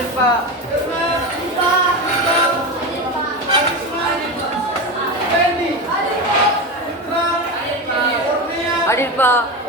Hadir Pak. Hadir Pak.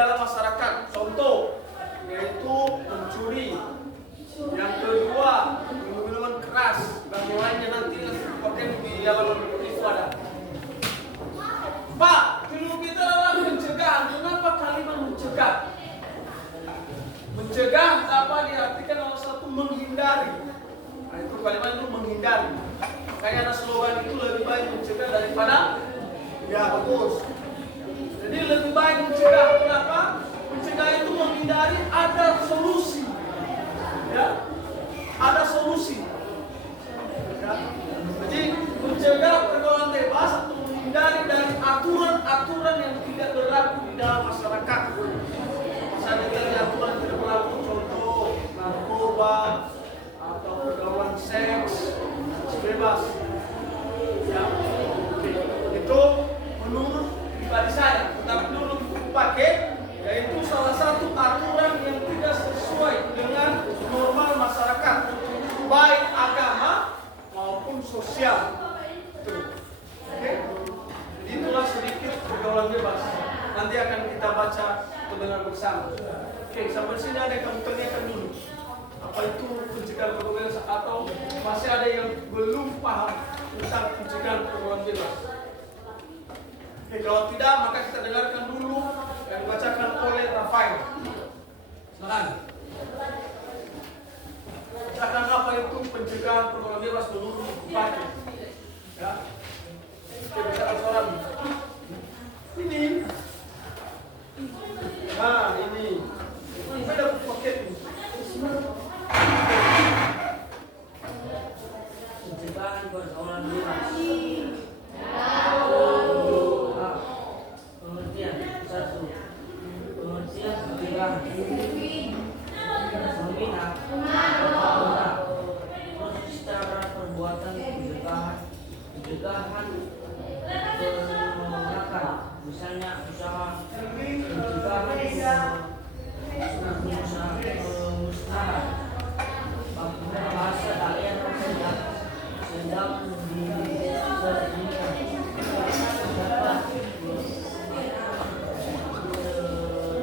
dalam masyarakat. Contoh, yaitu mencuri. Yang kedua, minum-minuman keras. Dan yang lainnya nanti pakai di dalam itu ada. Pak, dulu kita adalah pencegahan. Kenapa kalimat mencegah? Mencegah dapat diartikan nomor satu menghindari. Nah, itu kalimat itu menghindari. Makanya ada slogan itu lebih baik mencegah daripada ya bagus. Jadi lebih baik mencegah. Kenapa? Mencegah itu menghindari, ada solusi. Ya, ada solusi. Ya. Jadi mencegah pergaulan bebas atau menghindari dari aturan-aturan yang tidak berlaku di dalam masyarakat. Misalnya dari aturan tidak berlaku, contoh narkoba atau pergaulan seks bebas. Ya, itu menurut pribadi saya, tetapi dulu pakai yaitu salah satu aturan yang tidak sesuai dengan normal masyarakat, baik agama maupun sosial. Oke? Jadi itulah sedikit pergaulan bebas. Nanti akan kita baca mendengar bersama. Oke, sampai sini ada yang kamu tanyakan dulu. Apa itu pencegahan pergaulan bebas atau masih ada yang belum paham tentang pencegahan pergaulan bebas? Oke, kalau tidak maka kita dengarkan dulu yang dibacakan oleh Rafael. Silakan. Bacakan apa itu pencegahan pergaulan bebas menurut Bupati. Ya. Oke, bicara seorang. Ini. Nah, ini. Beda paket ini. Pencegahan pergaulan bebas. Pengertian 1. Pengertian pencegahan membina proses secara perbuatan pencegahan penolakan, misalnya usaha pencegahan usaha pemusnahan bahasa daerah sedang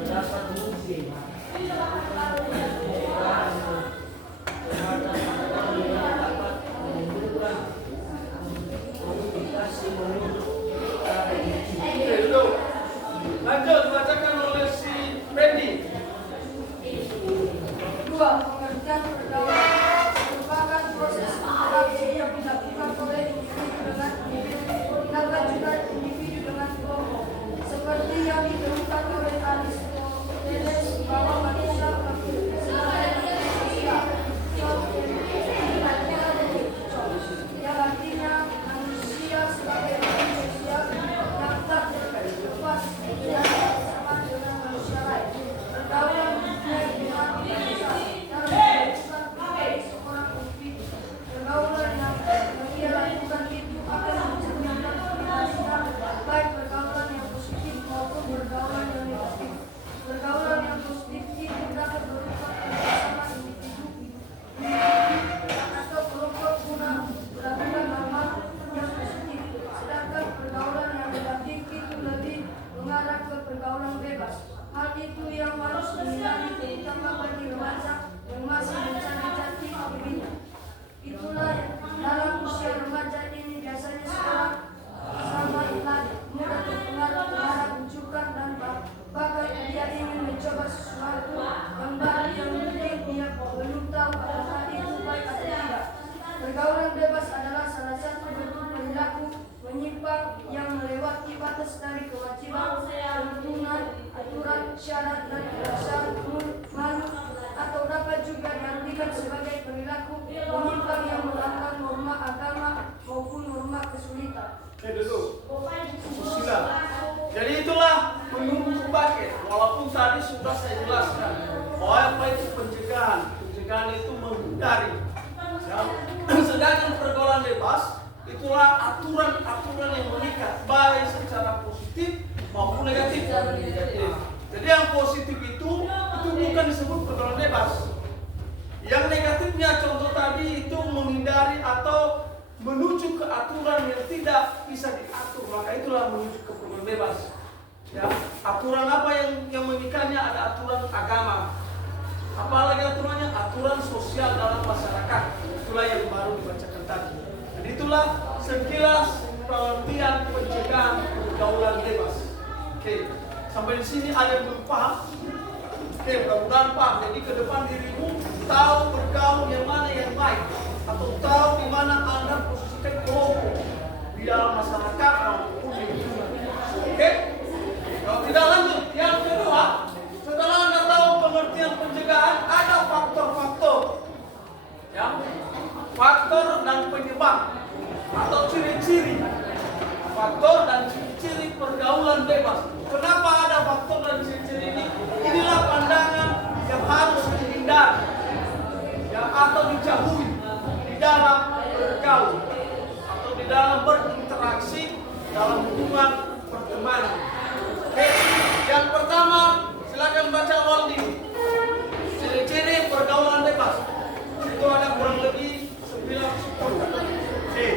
dapat mungkin Lanjut, bacakan oleh si Randy. 2. Pengertian pergaulan merupakan proses interaksi yang dilakukan oleh individu dengan individu dan juga individu dengan kelompok, seperti yang ditemukan oleh Aristoteles bahwa manusia sebagai sosial. Yang artinya manusia sebagai makhluk sosial yang tak lepas dan sama dengan manusia lain. Pergaulan dengan pergaulan yang dia lakukan itu akan mencerminkan pribadinya, baik pergaulan yang positif maupun pergaulan yang negatif. Pergaulan yang positif itu dapat berupa kerjasama individu atau kelompok guna melakukan hal-hal yang positif, sedangkan pergaulan yang negatif itu lebih mengarah ke pergaulan bebas. Hal itu yang harus dihindari, terutama bagi remaja yang masih mencari jati dirinya. Itulah dalam usia remaja ini biasanya seorang sama mudah terpengaruh terhadap rujukan dan bahkan dia ingin mencoba sesuatu yang baru yang mungkin dia belum tahu apakah itu baik atau tidak. Pergaulan bebas adalah salah satu bentuk perilaku menyimpang yang melewati batas dari kewajiban, tuntunan, aturan, syarat, dan kebiasaan malu, atau dapat juga diartikan sebagai perilaku menyimpang yang melanggar norma agama maupun norma kesulitan. Dulu. Sila. Jadi itulah menurut paket. Walaupun tadi sudah saya jelaskan bahwa apa itu pencegahan. Pencegahan itu menghindari. Ya. Sedangkan pergaulan bebas itulah aturan-aturan yang mengikat baik secara positif maupun negatif. Jadi yang positif itu bukan disebut pergaulan bebas. Yang negatifnya contoh tadi itu menghindari atau menuju ke aturan yang tidak bisa diatur, maka itulah menuju ke pergaulan bebas. Ya, aturan apa yang mengikatnya? Ada aturan agama. Apalagi aturannya? Aturan sosial dalam masyarakat. Itulah yang baru dibacakan tadi. Jadi itulah sekilas pengertian pencegahan pergaulan bebas. Oke, sampai di sini ada yang belum paham? Oke, mudah-mudahan paham. Jadi ke depan dirimu tahu bergaul yang mana yang baik, atau tahu di mana Anda posisikan kelompok di dalam masyarakat maupun di lingkungan. Oke? Kalau tidak lanjut, yang kedua, setelah Anda tahu pengertian pencegahan, ada faktor-faktor, ya, faktor dan penyebab atau ciri-ciri, faktor dan ciri-ciri pergaulan bebas. Kenapa ada faktor dan ciri-ciri ini? Inilah pandangan yang harus dihindari, ya, atau dijauhi di dalam bergaul atau di dalam berinteraksi dalam hubungan pertemanan. Oke, yang pertama silakan baca Waldi. Ciri-ciri pergaulan bebas. Itu ada kurang lebih 9-10. Oke.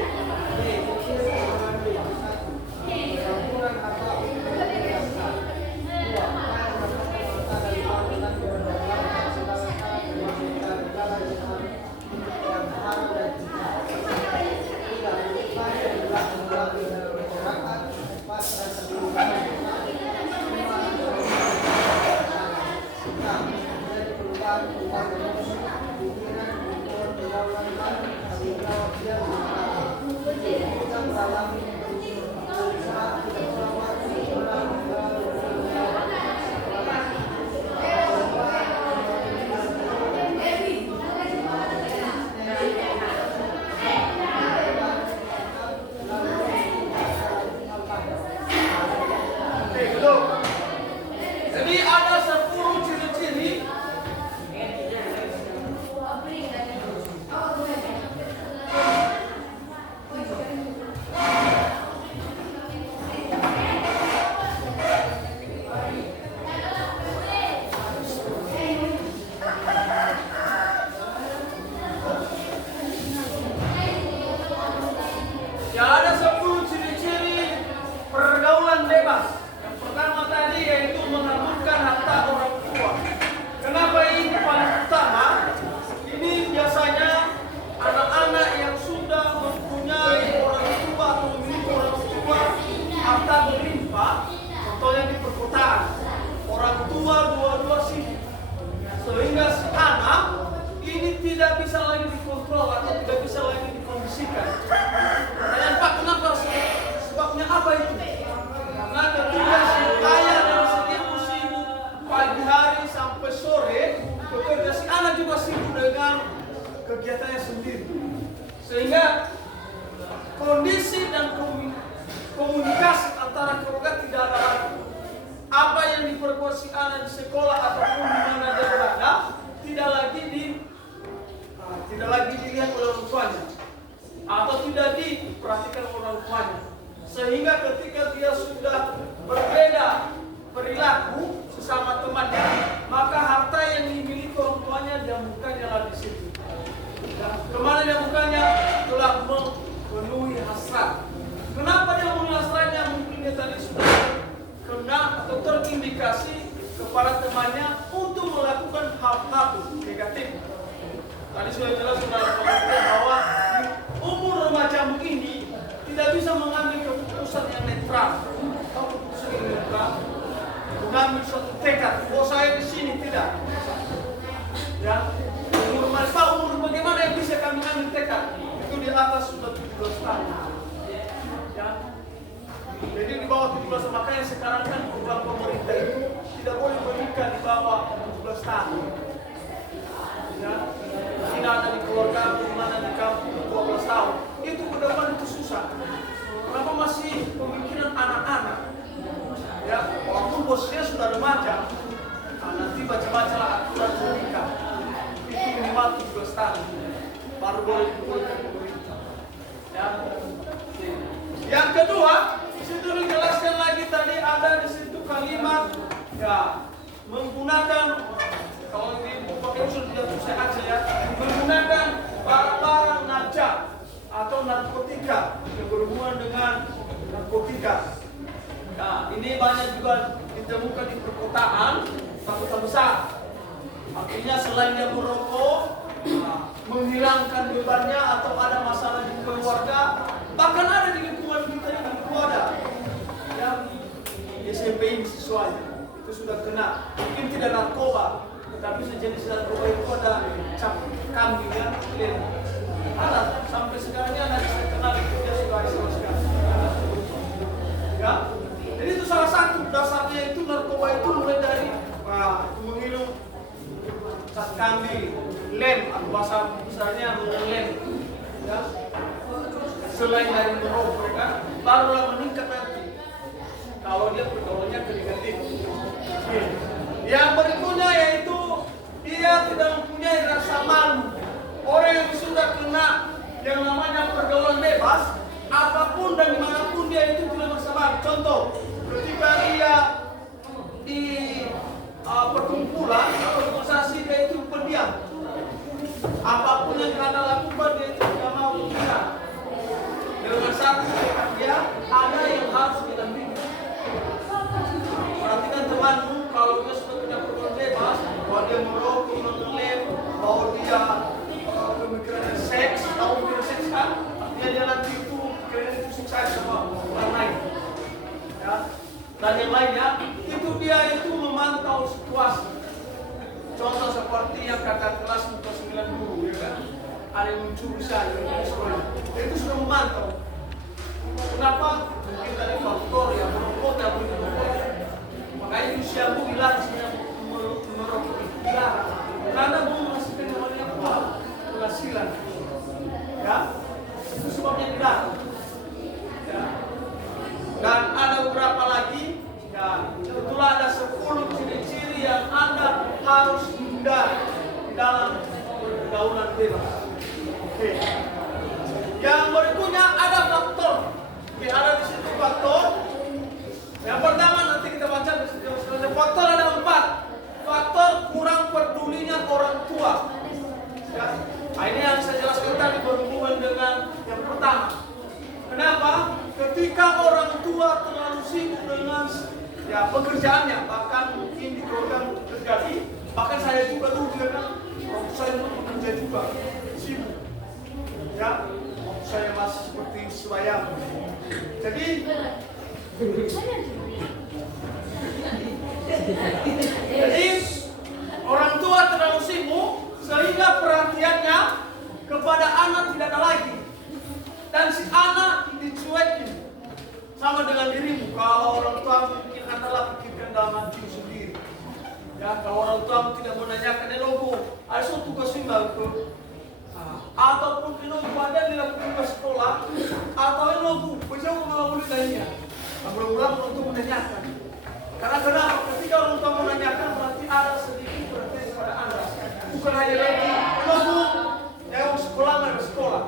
Jadi ada 10 ciri-ciri ya, ada 10 ciri-ciri pergaulan bebas. Yang pertama tadi yaitu mengambilkan harta orang tua. Kenapa ini paling utama? Ini biasanya anak-anak yang sudah mempunyai orang tua atau memiliki orang tua harta berlimpah, contohnya di perkotaan, orang tua dua-dua sibuk, sehingga si anak ini tidak bisa lagi dikontrol atau tidak bisa lagi dikondisikan. Pertanyaan, Pak, kenapa? Sebabnya apa itu? Karena ketika si ayah dan si ibu sibuk pagi hari sampai sore bekerja, si anak juga sibuk dengan kegiatannya sendiri, sehingga kondisi dan komunikasi antara keluarga tidak ada lagi. Apa yang diperbuat si anak di sekolah ataupun di mana dia berada tidak lagi dilihat oleh orang tuanya atau tidak diperhatikan oleh orang tuanya, sehingga ketika dia sudah berbeda perilaku sesama temannya, maka harta yang dimiliki orang tuanya dia bukannya lah di situ. Dan kemana dia bukannya? Telah memenuhi hasrat. Kenapa dia memenuhi hasratnya? Mungkin dia tadi sudah kena atau terindikasi kepada temannya untuk melakukan hal-hal negatif. Tadi sudah jelas sudah pengertian bahwa di umur remajamu ini tidak bisa mengambil keputusan yang netral. Atau keputusan yang netral, mengambil suatu tekad. Oh, saya di sini tidak. Ya, umur bagaimana yang bisa kami ambil tekad? Itu di atas sudah 17 tahun. Ya. Jadi di bawah 17 tahun, makanya sekarang kan program pemerintah itu tidak boleh menikah di bawah 17 tahun. Ya. Tidak ada di keluarga, di mana di kampung 12 tahun. Itu ke depan itu susah. Kenapa masih pemikiran anak-anak? Ya, walaupun bosnya sudah remaja, nanti baca-baca aturan menikah. Itu minimal 17 tahun baru boleh dibolehkan pemerintah. Ya. Yang kedua, di situ dijelaskan lagi tadi ada di situ kalimat ya menggunakan, kalau di pakai usul tidak bisa aja ya, menggunakan barang-barang najis atau narkotika yang berhubungan dengan narkotika. Nah, ini banyak juga ditemukan di perkotaan, kota besar. Artinya selain dia merokok, menghilangkan bebannya atau ada masalah di keluarga, bahkan ada di lingkungan kita yang itu ada. Yang SMP siswanya itu sudah kena, mungkin tidak narkoba, tetapi sejenis narkoba itu ada cap kambing ya, ada sampai sekarang ini anak saya kenal itu dia sudah SMA sekarang. Ya, jadi itu salah satu dasarnya itu narkoba itu mulai dari menghirup cap kambing, lem atau bahasa besarnya lem, ya. Selain dari merokok kan, barulah meningkat nanti. Kalau dia pergaulannya ke negatif. Yang berikutnya yaitu dia tidak mempunyai rasa malu. Orang yang sudah kena yang namanya pergaulan bebas, apapun dan dimanapun dia itu tidak masalah. Contoh, ketika dia di perkumpulan atau organisasi dia itu pendiam. Apapun yang Anda lakukan dia itu tidak mau berbicara. Dengan satu dia ada yang harus didampingi. Perhatikan temanmu, kalau dia sudah punya pergaulan bebas, bahwa dia merokok, mengelem, bahwa dia pemikirannya seks, tahu pemikiran seks kan? Artinya dia nanti itu pikirannya itu sukses sama orang lain. Ya. Dan yang lainnya, itu dia itu memantau situasi. Contoh seperti yang kakak kelas muka 9 dulu, ya kan? Ada yang mencuri saya di sekolah. Itu sudah memantau. Kenapa? Mungkin dari faktor ya, merokok ya, makanya itu siapu bilang merokok itu dilarang. Karena mau menghasilkan namanya uang, penghasilan. Ya, itu sebabnya dilarang. Ya. Dan ada beberapa lagi. Ya, itulah ada 10 ciri-ciri yang Anda harus hindari di dalam pergaulan bebas. Oke. Yang berikutnya ada faktor. Oke, ada di situ faktor. Yang pertama nanti kita baca di situ. Faktor ada 4. Faktor kurang pedulinya orang tua. Ya. Nah, ini yang saya jelaskan tadi berhubungan dengan yang pertama. Kenapa? Ketika orang tua terlalu sibuk dengan pekerjaannya, bahkan mungkin di program terjadi, bahkan saya juga dulu kan, saya bekerja juga sibuk, ya, saya masih seperti sebayang. Jadi orang tua terlalu sibuk sehingga perhatiannya kepada anak tidak ada lagi, dan si anak dicuekin. Sama dengan dirimu, kalau orang tua mungkin adalah pikirkan dalam hati sendiri. Ya, kalau orang tua tidak menanyakan logo, ada suatu tugas tinggal ke, ataupun logo ada di dalam tugas sekolah, atau logo, bisa mau ditanya. Belum-belum orang tua menanyakan. Karena kenapa? Ketika orang tua menanyakan berarti ada sedikit perhatian kepada Anda. Bukan hanya lagi logo, yang sekolah nggak sekolah.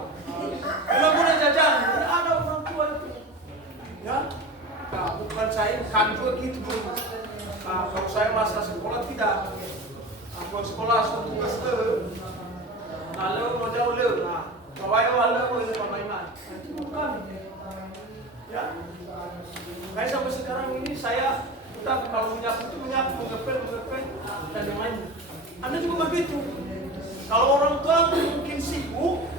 Logo dan jajan, ada orang tua itu. Ya, nah, bukan saya, kami juga gitu dulu. Nah, kalau saya masa sekolah tidak, kalau sekolah suatu tugas le, nah le mau jauh le, nah bawa le mau itu pemainan, itu bukan. Ya, kayak sampai sekarang ini saya tetap kalau menyapu itu menyapu, mengepel dan yang lainnya. Anda juga begitu. Kalau orang tua mungkin sibuk,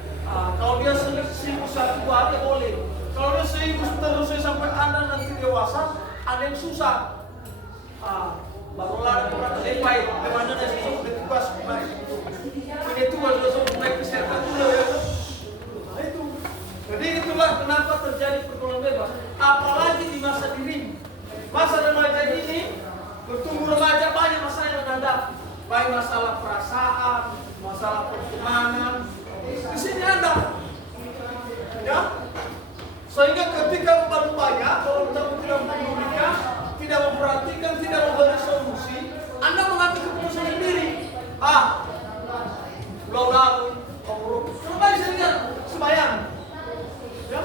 kalau dia sibuk 1 hari boleh. Kalau dia sibuk terus sampai Anda nanti dewasa, ada yang susah. Barulah ada lepai, bagaimana dia susah udah tugas kemarin. Ini tugas sudah naik kesehatan dulu ya. Nah itu. Jadi itulah kenapa terjadi pergaulan bebas. Apalagi di masa dirimu. Masa remaja ini, bertumbuh remaja banyak masalah yang menghadapi. Baik masalah perasaan, masalah pertemanan. Di sini ada. Ya. Sehingga ketika beban banyak, kalau kamu tidak mempedulikan, tidak memperhatikan, tidak memberi solusi, Anda mengambil keputusan sendiri. Udah, coba saya lihat sembahyang. Ya,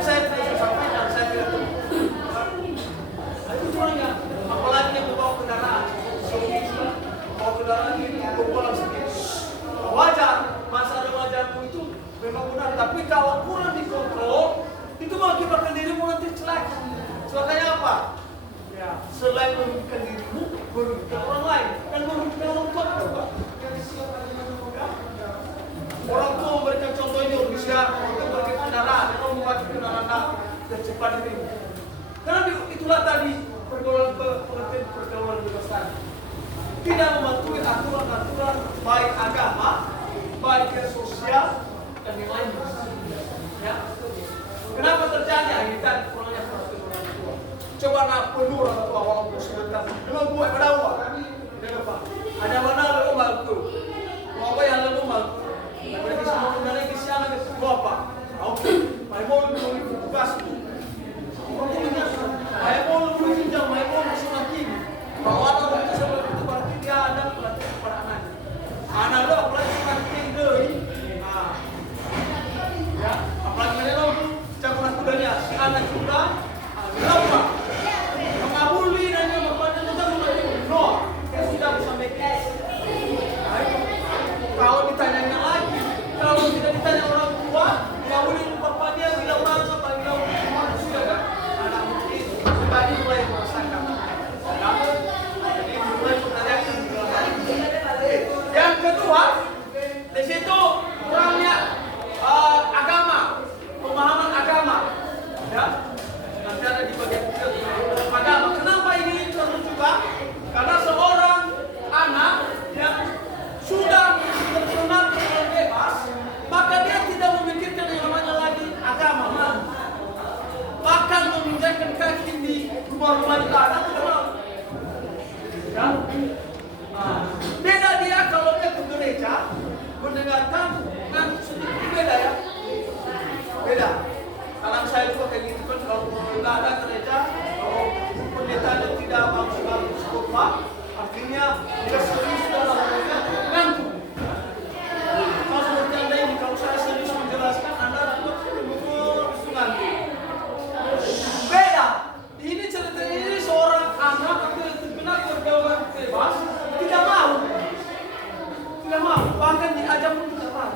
saya tidak sampaikan, saya tidak tahu. Itu curangnya, apalagi yang membawa kendaraan. Bawa kendaraan ini berpulang sedikit. Wajar, masa remajamu itu memang benar, tapi kalau kurang dikontrol, itu mengakibatkan dirimu nanti celaka. Celakanya apa? selain merugikan dirimu, merugikan orang lain dan merugikan orang tua juga. Orang tua memberikan contoh ini bisa untuk memberikan kendaraan, atau membuat kendaraan tercepat ini. Karena itulah tadi pergaulan pengertian pergaulan bebas tadi. Tidak mematuhi aturan-aturan baik agama, baik sosial dan yang lainnya. Ya. Kenapa terjadi? Ini tadi kurangnya perhatian orang tua. Coba nak penuh orang tua walaupun sebentar. Kalau buat pada awal, tidak apa. Ada mana lo malku? Apa yang lo malku? Berarti semua kendala di sana ke apa? Oke, mai mau tugas. Mai mau jenjang, mai mau semakin. Bahwa orang itu seperti itu berarti dia ada pelatihan kepada anaknya. Anak lo apalagi semakin dari. Ya, apalagi mana lo campur kudanya, si anak juga. Kenapa? Mengabuli dan dia berpada kita mengerti. No, dia sudah bisa make it. Kalau ditanya lagi, kalau tidak ditanya orang tua, nggak boleh lupa dia bila orang apa bila manusia kan, anak mungkin tadi mulai merasakan. Jadi mulai menanyakan. Yang kedua, di situ kurangnya agama, pemahaman agama, ya. Nanti ada di bagian agama. Kenapa ini perlu juga? Karena seorang anak yang sudah terkenal dengan bebas, maka dia tidak memikirkan yang namanya lagi agama, bahkan menginjakkan kaki di rumah-rumah ibadah tidak mau. Ya? Beda dia kalau dia ke gereja mendengarkan kan sedikit beda ya, beda. Kalau saya juga kayak gitu kan, kalau nggak ada gereja, kalau pendetanya tidak bagus-bagus khotbah, artinya dia serius dalam ngantuk. Kalau seperti Anda ini, kalau saya serius menjelaskan, Anda betul-betul ngantuk. Beda. Ini cerita ini seorang anak yang terkenal pergaulan bebas, tidak mau. Tidak mau. Bahkan diajak pun tidak mau.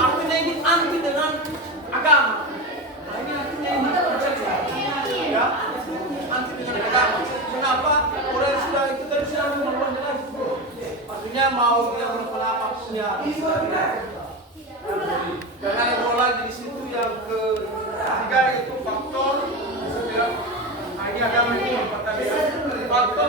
Artinya ini anti dengan agama. Nah ini artinya ini ya, anti dengan agama. Kenapa? Orang yang sudah itu tadi sudah melakukannya lagi. Artinya mau dia melakukan apapun ya. Karena yang mau lagi di situ yang ketiga itu faktor. Nah ini agama ini faktor